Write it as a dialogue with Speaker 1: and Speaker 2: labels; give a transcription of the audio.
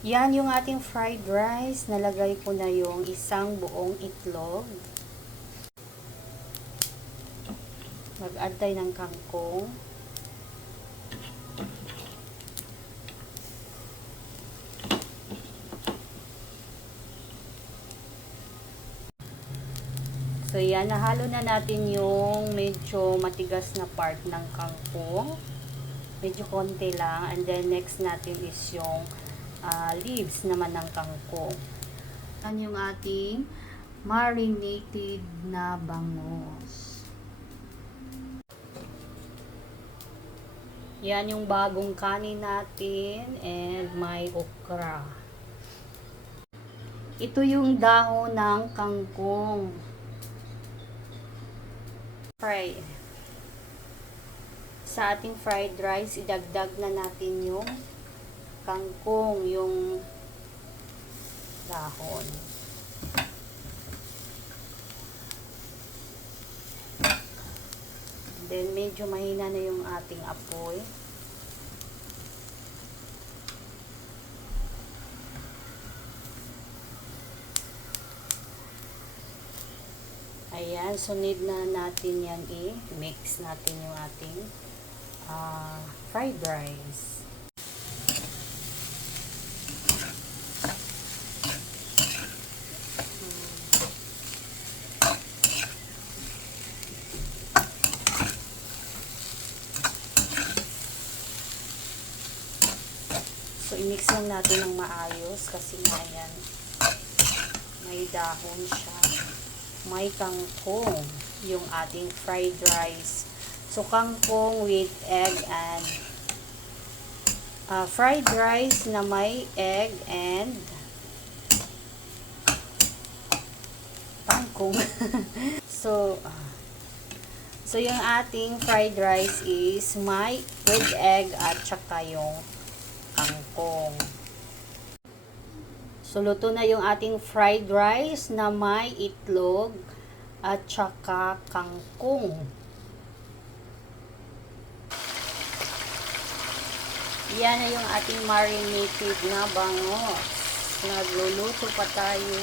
Speaker 1: Yan yung ating fried rice. Nalagay ko na yung isang buong itlog. Mag-add tayo ng kangkong. So yan, nahalo na natin yung medyo matigas na part ng kangkong. Medyo konti lang. And then next natin is yung ah, leaves naman ng kangkong. Yan yung ating marinated na bangos. Yan yung bagong kanin natin and may okra. Ito yung dahon ng kangkong. Fry. Sa ating fried rice, idagdag na natin yung kangkong, yung dahon. Then, medyo mahina na yung ating apoy. Ayan, so need na natin yan i-mix natin yung ating ah, fried rice. So, i-mix lang natin ng maayos kasi nga yan, may dahon siya. May kangkong, yung ating fried rice. So, kangkong with egg and uh, fried rice na may egg and kangkong. so, ah, so yung ating fried rice is may with egg at saka yung kangkong. So, na yung ating fried rice na may itlog at saka kangkong. Yan na yung ating marinated na bangos. Nagluluto pa tayo.